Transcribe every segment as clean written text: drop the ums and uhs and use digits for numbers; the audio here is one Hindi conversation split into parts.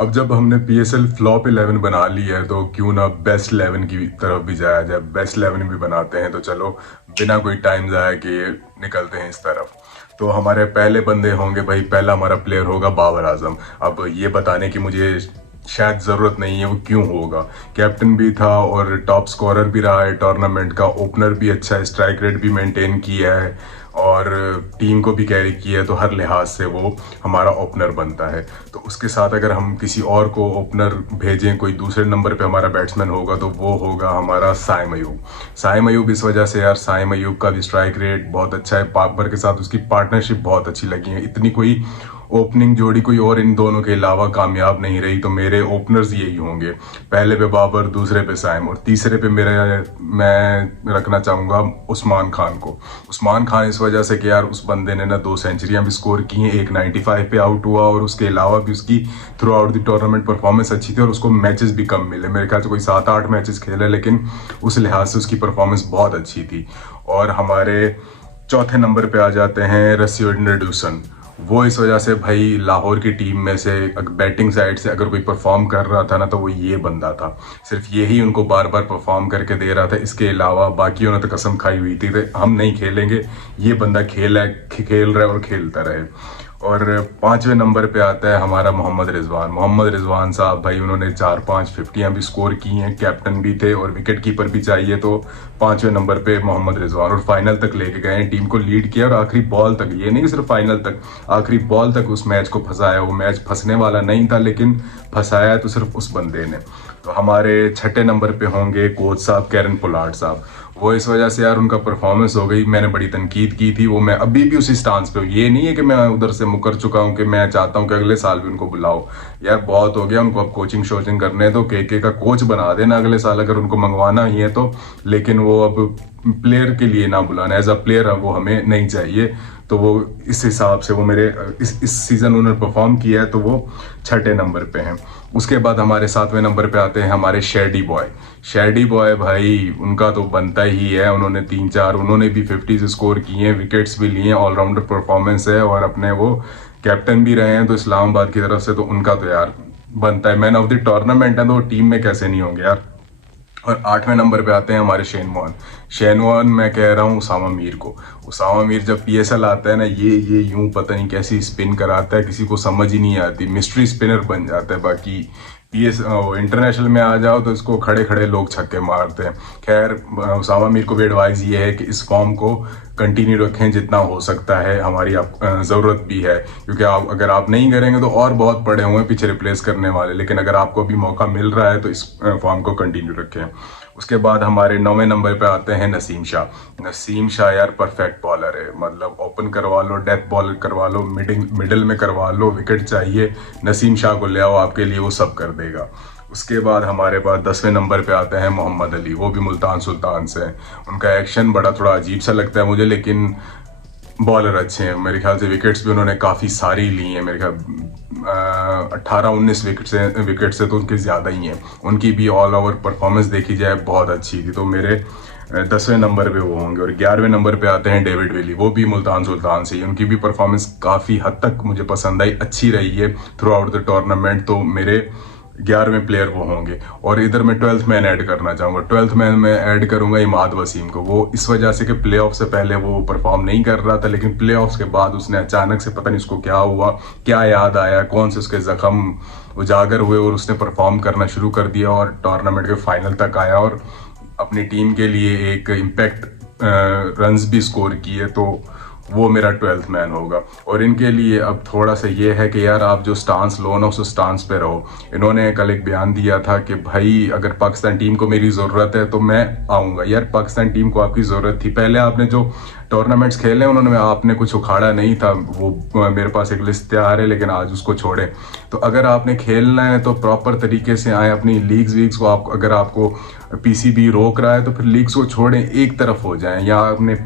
अब जब हमने PSL फ्लॉप 11 बना ली है तो क्यों ना बेस्ट 11 की तरफ भी जाया जाए। बेस्ट 11 भी बनाते हैं, तो चलो बिना कोई टाइम ज़ाया किए निकलते हैं इस तरफ। तो हमारे पहले बंदे होंगे भाई, पहला हमारा प्लेयर होगा बाबर आजम। अब ये बताने की मुझे शायद ज़रूरत नहीं है वो क्यों होगा। कैप्टन भी था और टॉप स्कोरर भी रहा है टूर्नामेंट का, ओपनर भी अच्छा है, स्ट्राइक रेट भी मेंटेन किया है और टीम को भी कैरी किया है, तो हर लिहाज से वो हमारा ओपनर बनता है। तो उसके साथ अगर हम किसी और को ओपनर भेजें, कोई दूसरे नंबर पे हमारा बैट्समैन होगा तो वो होगा हमारा साइम अयूब। साइम अयूब इस वजह से यार, साइम अयूब का भी स्ट्राइक रेट बहुत अच्छा है, बाबर के साथ उसकी पार्टनरशिप बहुत अच्छी लगी है। इतनी कोई ओपनिंग जोड़ी कोई और इन दोनों के अलावा कामयाब नहीं रही, तो मेरे ओपनर्स यही होंगे। पहले पे बाबर, दूसरे पे साइम और तीसरे पे मैं रखना चाहूँगा उस्मान खान को। उस्मान खान इस वजह से कि यार उस बंदे ने ना 2 सेंचुरियाँ भी स्कोर की हैं, एक 95 पे आउट हुआ और उसके अलावा भी उसकी through out the tournament performance अच्छी थी और उसको मैचेस भी कम मिले। मेरे ख्याल से कोई 7-8 मैचेस खेले, लेकिन उस लिहाज से उसकी परफॉर्मेंस बहुत अच्छी थी। और हमारे चौथे नंबर पे आ जाते हैं रसियोडिन रेड्यूसन। वो इस वजह से भाई, लाहौर की टीम में से बैटिंग साइड से अगर कोई परफॉर्म कर रहा था ना तो वो ये बंदा था। सिर्फ यही उनको बार बार परफॉर्म करके दे रहा था, इसके अलावा बाकियों ने तो कसम खाई हुई थी कि हम नहीं खेलेंगे, ये बंदा खेल रहा है और खेलता रहे। और 5वें नंबर पे आता है हमारा मोहम्मद रिजवान। मोहम्मद रिजवान साहब भाई, उन्होंने 4-5 50 भी स्कोर की हैं, कैप्टन भी थे और विकेट कीपर भी चाहिए, तो 5वें नंबर पे मोहम्मद रिजवान। और फाइनल तक लेके गए, टीम को लीड किया और आखिरी बॉल तक, ये नहीं कि सिर्फ फाइनल तक, आखिरी बॉल तक उस मैच को फंसाया। वो मैच फंसने वाला नहीं था, लेकिन फंसाया तो सिर्फ उस बंदे ने। तो हमारे छठे नंबर पे होंगे कोच साहब कैरन पोलार्ड साहब। वो इस वजह से यार उनका परफॉर्मेंस हो गई, मैंने बड़ी तनकीद की थी, वो मैं अभी भी उसी स्टांस पे हूँ। ये नहीं है कि मैं उधर से मुकर चुका हूँ कि मैं चाहता हूँ कि अगले साल भी उनको बुलाओ। यार बहुत हो गया, उनको अब कोचिंग शोचिंग करने दो, के का कोच बना देना अगले साल अगर उनको मंगवाना ही है तो। लेकिन वो अब प्लेयर के लिए ना बुलाना, एज अ प्लेयर वो हमें नहीं चाहिए। तो वो इस हिसाब से वो मेरे इस सीज़न उन्होंने परफॉर्म किया है, तो वो छठे नंबर पे हैं। उसके बाद हमारे 7वें नंबर पे आते हैं हमारे शेडी बॉय। शेडी बॉय भाई, उनका तो बनता ही है, उन्होंने 3-4 उन्होंने भी 50s स्कोर किए हैं, विकेट्स भी लिए हैं, ऑलराउंडर परफॉर्मेंस है और अपने वो कैप्टन भी रहे हैं तो इस्लामाबाद की तरफ से, तो उनका तो यार बनता है, मैन ऑफ द टूर्नामेंट है, तो टीम में कैसे नहीं होंगे यार। और 8वें नंबर पे आते हैं हमारे शेन वॉर्न। शेन वॉर्न मैं कह रहा हूँ उसामा मीर को। उसामा मीर जब PSL आता है ना, ये यूं पता नहीं कैसी स्पिन कराता है, किसी को समझ ही नहीं आती, मिस्ट्री स्पिनर बन जाता है। बाकी इंटरनेशनल में आ जाओ तो इसको खड़े खड़े लोग छक्के मारते हैं। खैर, उसामा मीर को भी एडवाइस ये है कि इस फॉर्म को कंटिन्यू रखें जितना हो सकता है, हमारी आप ज़रूरत भी है, क्योंकि अगर आप नहीं करेंगे तो और बहुत पड़े हुए हैं पीछे रिप्लेस करने वाले, लेकिन अगर आपको अभी मौका मिल रहा है तो इस फॉर्म को कंटिन्यू रखें। उसके बाद हमारे 9वें नंबर पे आते हैं नसीम शाह। नसीम शाह यार परफेक्ट बॉलर है, मतलब ओपन करवा लो, डेथ बॉलर करवा लो, मिडिल में करवा लो, विकेट चाहिए नसीम शाह को ले आओ, आपके लिए वो सब कर देगा। उसके बाद हमारे पास 10वें नंबर पे आते हैं मोहम्मद अली। वो भी मुल्तान सुल्तान से हैं। उनका एक्शन बड़ा थोड़ा अजीब सा लगता है मुझे, लेकिन बॉलर अच्छे हैं। मेरे ख्याल से विकेट्स भी उन्होंने काफ़ी सारी ली हैं, मेरे ख्याल 18-19 विकेट से तो उनके ज़्यादा ही हैं। उनकी भी ऑल ओवर परफॉर्मेंस देखी जाए बहुत अच्छी थी, तो मेरे 10वें नंबर पे वो होंगे। और 11वें नंबर पे आते हैं डेविड विली। वो भी मुल्तान सुल्तान से ही, उनकी भी परफॉर्मेंस काफ़ी हद तक मुझे पसंद आई, अच्छी रही है थ्रू आउट द टूर्नामेंट, तो मेरे 11वें प्लेयर वो होंगे। और इधर मैं 12th मैन ऐड करना चाहूँगा। 12th मैन मैं ऐड करूँगा इमाद वसीम को। वो इस वजह से कि प्लेऑफ से पहले वो परफॉर्म नहीं कर रहा था, लेकिन प्लेऑफ्स के बाद उसने अचानक से पता नहीं उसको क्या हुआ, क्या याद आया, कौन से उसके जख्म उजागर हुए और उसने परफॉर्म करना शुरू कर दिया और टूर्नामेंट के फाइनल तक आया और अपनी टीम के लिए एक इम्पैक्ट रन्स भी स्कोर किए। तो वो मेरा 12th मैन होगा। और इनके लिए अब थोड़ा सा ये है कि यार आप जो स्टांस लो ना, उस स्टांस पे रहो। इन्होंने कल एक बयान दिया था कि भाई अगर पाकिस्तान टीम को मेरी ज़रूरत है तो मैं आऊँगा। यार पाकिस्तान टीम को आपकी ज़रूरत थी, पहले आपने जो टूर्नामेंट्स खेले उन्होंने आपने कुछ उखाड़ा नहीं था, वो मेरे पास एक लिस्ट तैयार है, लेकिन आज उसको छोड़े। तो अगर आपने खेलना है तो प्रॉपर तरीके से आए, अपनी लीग्स को आप, अगर आपको PCB रोक रहा है तो फिर लीग्स को छोड़ें, एक तरफ हो जाएं, या आपने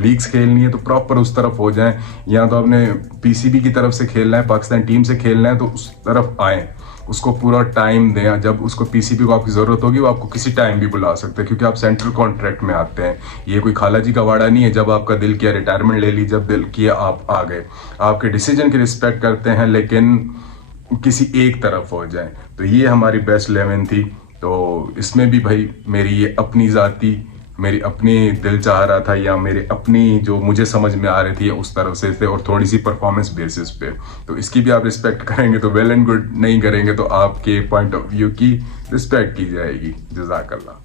लीग्स खेलनी है तो प्रॉपर उस तरफ हो जाएं, या तो आपने PCB की तरफ से खेलना है, पाकिस्तान टीम से खेलना है तो उस तरफ आएँ, उसको पूरा टाइम दें। जब उसको PCB को आपकी ज़रूरत होगी वो आपको किसी टाइम भी बुला सकते हैं, क्योंकि आप सेंट्रल कॉन्ट्रैक्ट में आते हैं। ये कोई खाला जी का वाड़ा नहीं है, जब आपका दिल किया रिटायरमेंट ले ली, जब दिल किया आप आ गए। आपके डिसीजन की रिस्पेक्ट करते हैं, लेकिन किसी एक तरफ हो जाए। तो ये हमारी बेस्ट 11 थी। तो इसमें भी भाई मेरी ये अपनी ज़ाती, मेरी अपनी दिल चाह रहा था, या मेरी अपनी जो मुझे समझ में आ रही थी उस तरफ से थे, और थोड़ी सी परफॉर्मेंस बेसिस पे। तो इसकी भी आप रिस्पेक्ट करेंगे तो वेल एंड गुड, नहीं करेंगे तो आपके पॉइंट ऑफ व्यू की रिस्पेक्ट की जाएगी। जज़ाकल्लाह।